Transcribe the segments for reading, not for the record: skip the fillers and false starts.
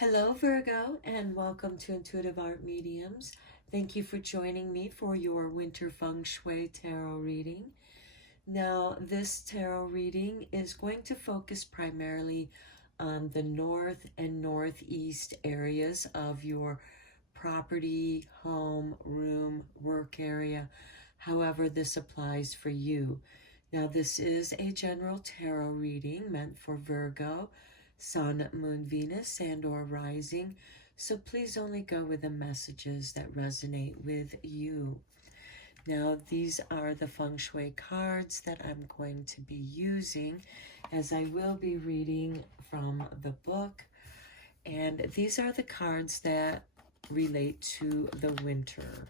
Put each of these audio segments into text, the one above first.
Hello, Virgo, and welcome to Intuitive Art Mediums. Thank you for joining me for your Winter Feng Shui Tarot reading. Now, this tarot reading is going to focus primarily on the north and northeast areas of your property, home, room, work area, however this applies for you. Now, this is a general tarot reading meant for Virgo, Sun, Moon, Venus, and or Rising, so please only go with the messages that resonate with you. Now, these are the Feng Shui cards that I'm going to be using, as I will be reading from the book. And these are the cards that relate to the winter.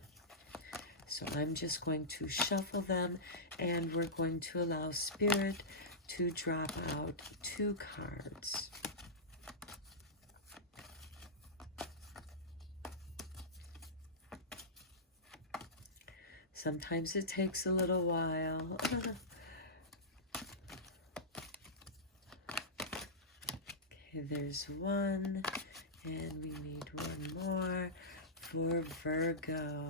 So I'm just going to shuffle them, and we're going to allow Spirit to drop out 2 cards. Sometimes it takes a little while. Okay, there's 1, and we need 1 more for Virgo.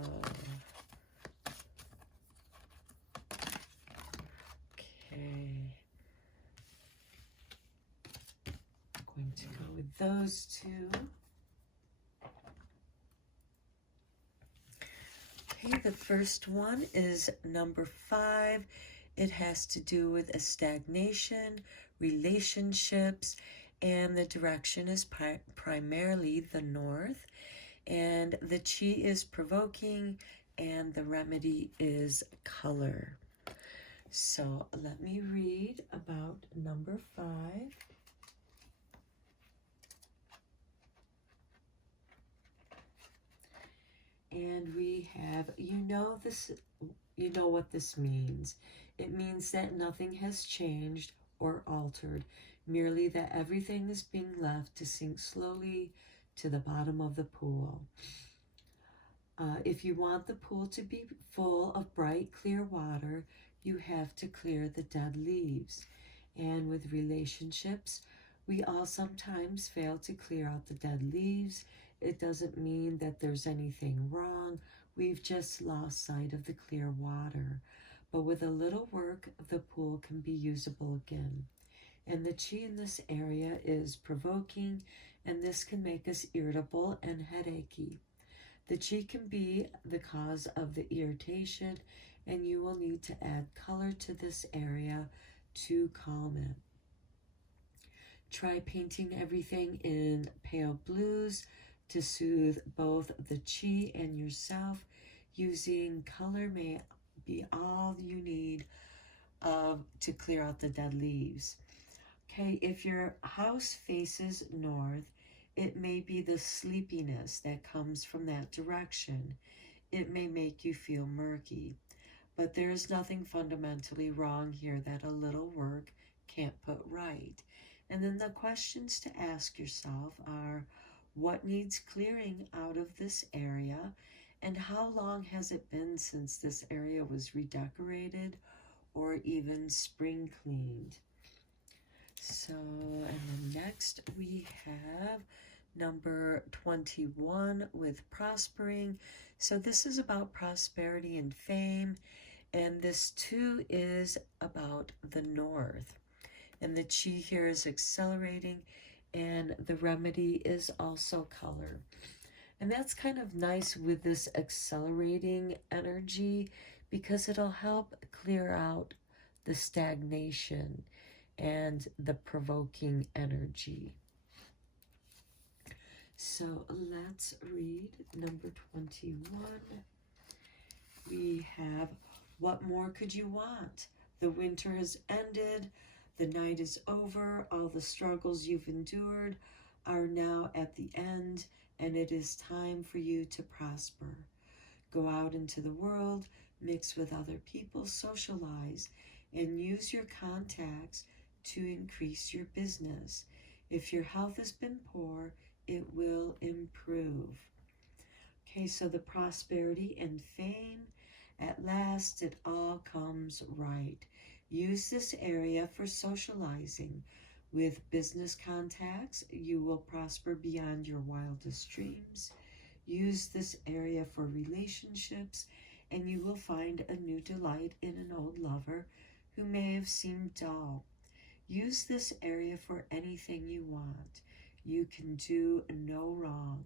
Okay. I'm going to go with those 2. Okay, the first one is number 5. It has to do with a stagnation, relationships, and the direction is primarily the north. And the chi is provoking, and the remedy is color. So let me read about number 5. And we have, you know what this means. It means that nothing has changed or altered, merely that everything is being left to sink slowly to the bottom of the pool. If you want the pool to be full of bright, clear water, you have to clear the dead leaves. And with relationships, we all sometimes fail to clear out the dead leaves. It doesn't mean that there's anything wrong. We've just lost sight of the clear water. But with a little work, the pool can be usable again. And the chi in this area is provoking, and this can make us irritable and headachy. The chi can be the cause of the irritation, and you will need to add color to this area to calm it. Try painting everything in pale blues to soothe both the chi and yourself. Using color may be all you need to clear out the dead leaves. Okay, if your house faces north, it may be the sleepiness that comes from that direction. It may make you feel murky, but there is nothing fundamentally wrong here that a little work can't put right. And then the questions to ask yourself are, what needs clearing out of this area? And how long has it been since this area was redecorated or even spring cleaned? So, and then next we have number 21 with prospering. So this is about prosperity and fame. And this too is about the north. And the chi here is accelerating, and the remedy is also color. And that's kind of nice with this accelerating energy, because it'll help clear out the stagnation and the provoking energy. So let's read number 21. We have, what more could you want? The winter has ended. The night is over. All the struggles you've endured are now at the end, and it is time for you to prosper. Go out into the world, mix with other people, socialize, and use your contacts to increase your business. If your health has been poor, it will improve. Okay, so the prosperity and fame, at last it all comes right. Use this area for socializing With business contacts, you will prosper beyond your wildest dreams. Use this area for relationships, and you will find a new delight in an old lover who may have seemed dull. Use this area for anything you want. You can do no wrong.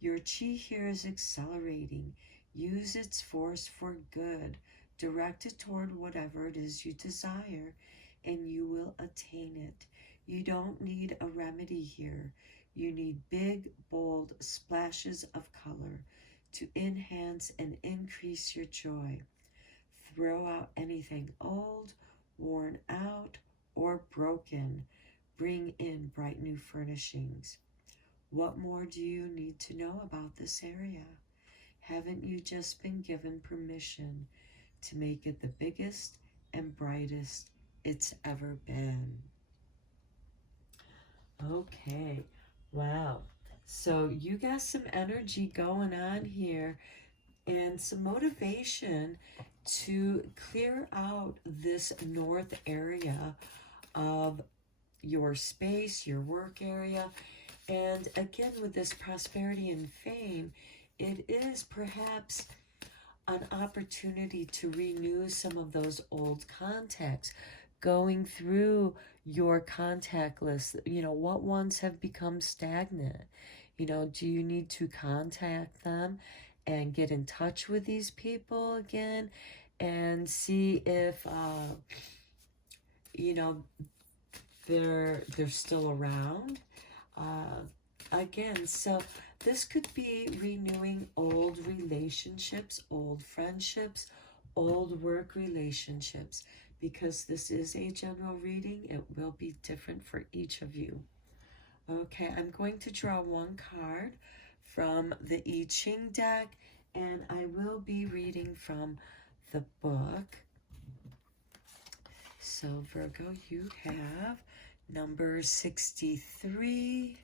Your chi here is accelerating. Use its force for good. Direct it toward whatever it is you desire, and you will attain it. You don't need a remedy here. You need big, bold splashes of color to enhance and increase your joy. Throw out anything old, worn out, or broken. Bring in bright new furnishings. What more do you need to know about this area? Haven't you just been given permission to make it the biggest and brightest it's ever been? Okay, wow. So you got some energy going on here and some motivation to clear out this north area of your space, your work area. And again, with this prosperity and fame, it is perhaps an opportunity to renew some of those old contacts, going through your contact list. You know, what ones have become stagnant? You know, do you need to contact them and get in touch with these people again and see if, you know, they're still around? Again, so this could be renewing old relationships, old friendships, old work relationships. Because this is a general reading, it will be different for each of you. Okay, I'm going to draw one card from the I Ching deck, and I will be reading from the book. So Virgo, you have number 63.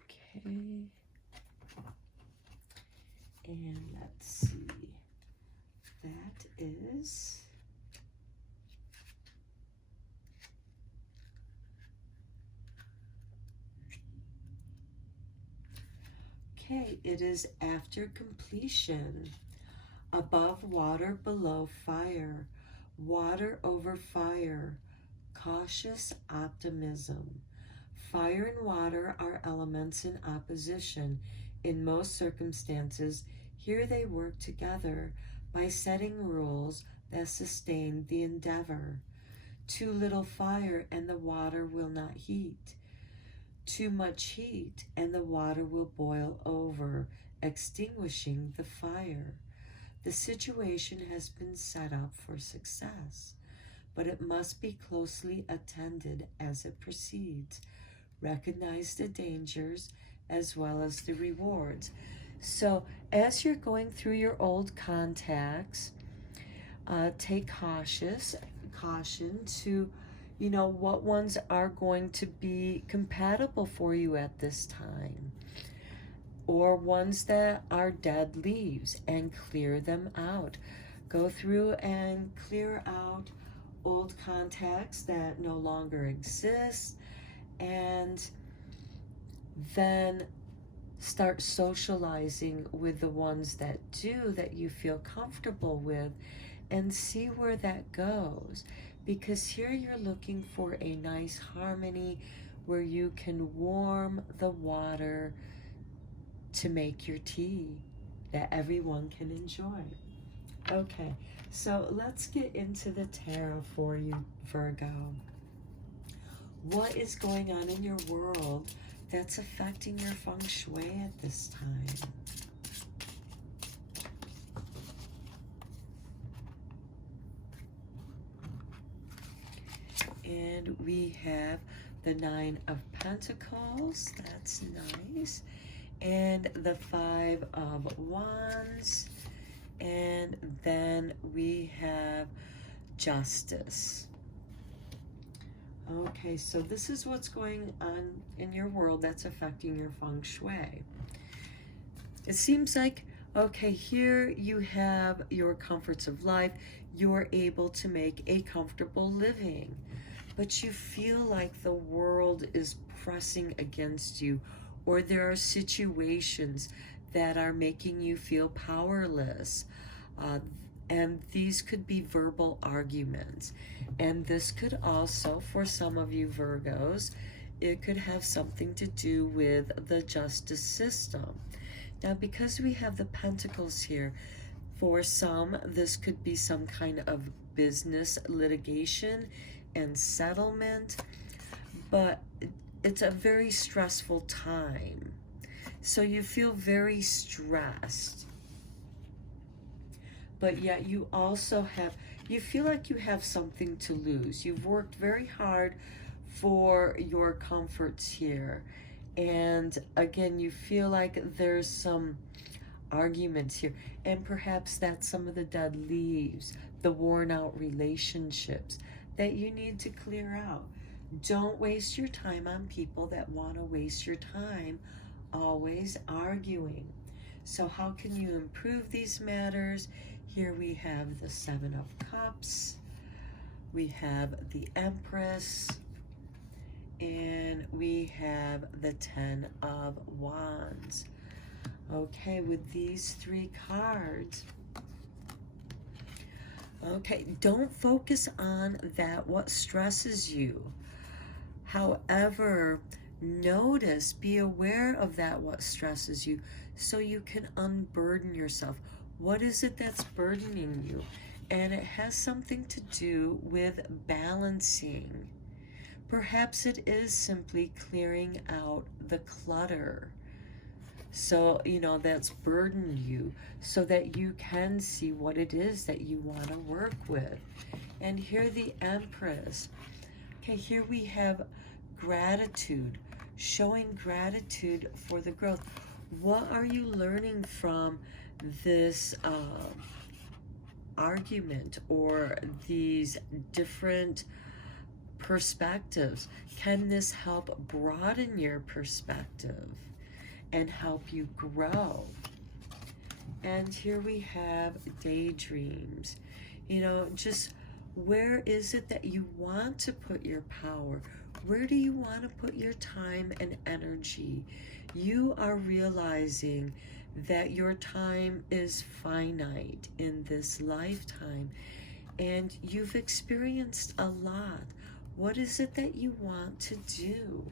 Okay. And let's see. That is okay, it is after completion. Above water, below fire. Water over fire. Cautious optimism. Fire and water are elements in opposition. In most circumstances, here they work together by setting rules that sustain the endeavor. Too little fire and the water will not heat. Too much heat and the water will boil over, extinguishing the fire. The situation has been set up for success, but it must be closely attended as it proceeds. Recognize the dangers as well as the rewards. So as you're going through your old contacts, take caution to, you know, what ones are going to be compatible for you at this time, or ones that are dead leaves, and clear them out. Go through and clear out old contacts that no longer exist, and then start socializing with the ones that do, that you feel comfortable with, and see where that goes. Because here you're looking for a nice harmony where you can warm the water to make your tea that everyone can enjoy. Okay, so let's get into the tarot for you, Virgo. What is going on in your world that's affecting your Feng Shui at this time? And we have the Nine of Pentacles. That's nice. And the Five of Wands. And then we have Justice. Okay, so this is what's going on in your world that's affecting your Feng Shui. It seems like, okay, here you have your comforts of life. you're able to make a comfortable living. But you feel like the world is pressing against you, or there are situations that are making you feel powerless. And these could be verbal arguments. And this could also, for some of you Virgos, it could have something to do with the justice system. Now, because we have the Pentacles here, for some, this could be some kind of business litigation and settlement, but it's a very stressful time. So you feel very stressed. But yet you also you feel like you have something to lose. You've worked very hard for your comforts here. And again, you feel like there's some arguments here. And perhaps that's some of the dead leaves, the worn out relationships that you need to clear out. Don't waste your time on people that want to waste your time always arguing. So how can you improve these matters? Here we have the Seven of Cups, we have the Empress, and we have the Ten of Wands. Okay, with these three cards, okay, don't focus on that, what stresses you. However, notice, be aware of that, what stresses you, so you can unburden yourself. What is it that's burdening you? And it has something to do with balancing. Perhaps it is simply clearing out the clutter. So, that's burdened you, so that you can see what it is that you want to work with. And here the Empress. Okay, here we have gratitude, showing gratitude for the growth. What are you learning from this argument or these different perspectives? Can this help broaden your perspective and help you grow? And here we have daydreams. Just where is it that you want to put your power? Where do you want to put your time and energy? You are realizing that your time is finite in this lifetime, and you've experienced a lot. What is it that you want to do?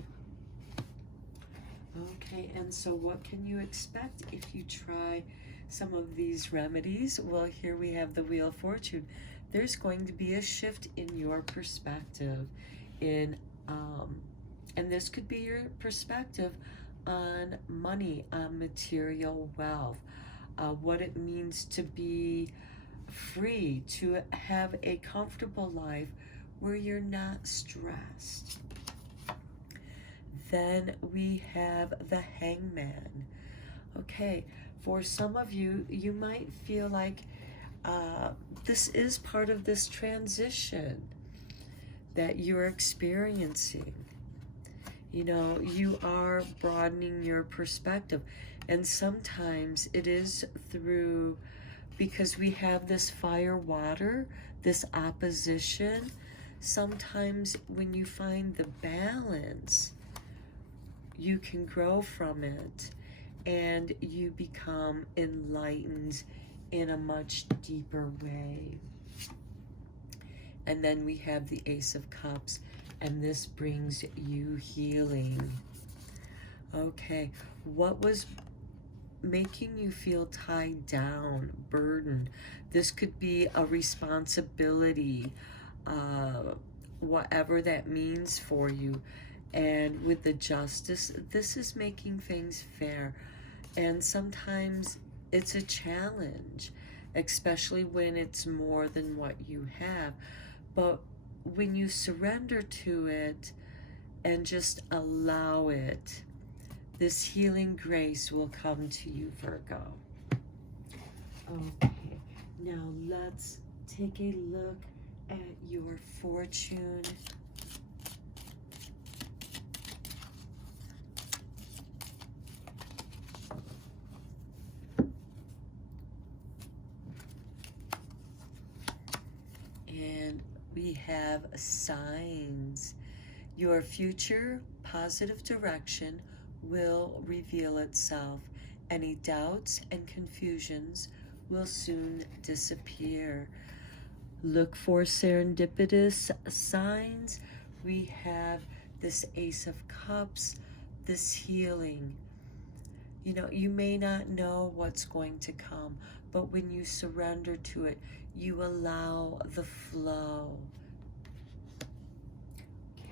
Okay, and so what can you expect if you try some of these remedies? Well, here we have the Wheel of Fortune. There's going to be a shift in your perspective and this could be your perspective on money, on material wealth, what it means to be free, to have a comfortable life where you're not stressed. Then we have the Hangman. Okay, for some of you, you might feel like this is part of this transition that you're experiencing. You are broadening your perspective. And sometimes it is because we have this fire water, this opposition. Sometimes when you find the balance, you can grow from it and you become enlightened in a much deeper way. And then we have the Ace of Cups, and this brings you healing. Okay, what was making you feel tied down, burdened? This could be a responsibility, whatever that means for you. And with the Justice, this is making things fair. And sometimes it's a challenge, especially when it's more than what you have. But when you surrender to it and just allow it, this healing grace will come to you, Virgo. Okay, now let's take a look at your fortune. we have signs. Your future positive direction will reveal itself. Any doubts and confusions will soon disappear. Look for serendipitous signs. We have this Ace of Cups, this healing. You know, you may not know what's going to come, but when you surrender to it, you allow the flow.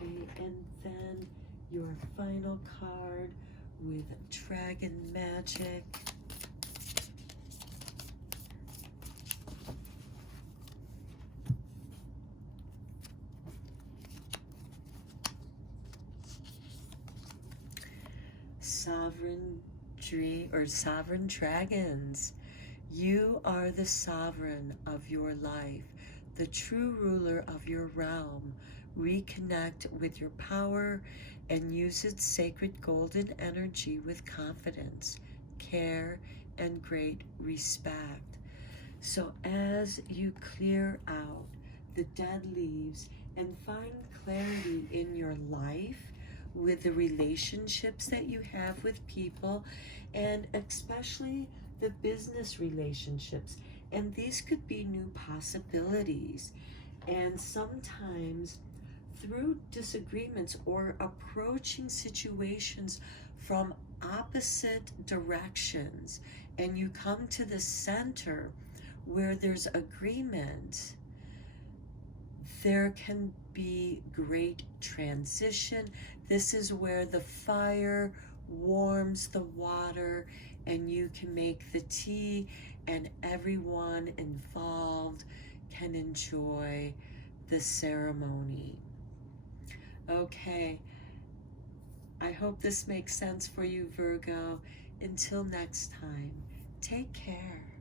Okay, and then your final card with Dragon Magic. Sovereign dragons. You are the sovereign of your life, the true ruler of your realm. Reconnect with your power and use its sacred golden energy with confidence, care, and great respect. So as you clear out the dead leaves and find clarity in your life, with the relationships that you have with people, and especially the business relationships. And these could be new possibilities. And sometimes through disagreements or approaching situations from opposite directions, and you come to the center where there's agreement, there can be great transition. This is where the fire warms the water and you can make the tea and everyone involved can enjoy the ceremony. Okay, I hope this makes sense for you, Virgo. Until next time, take care.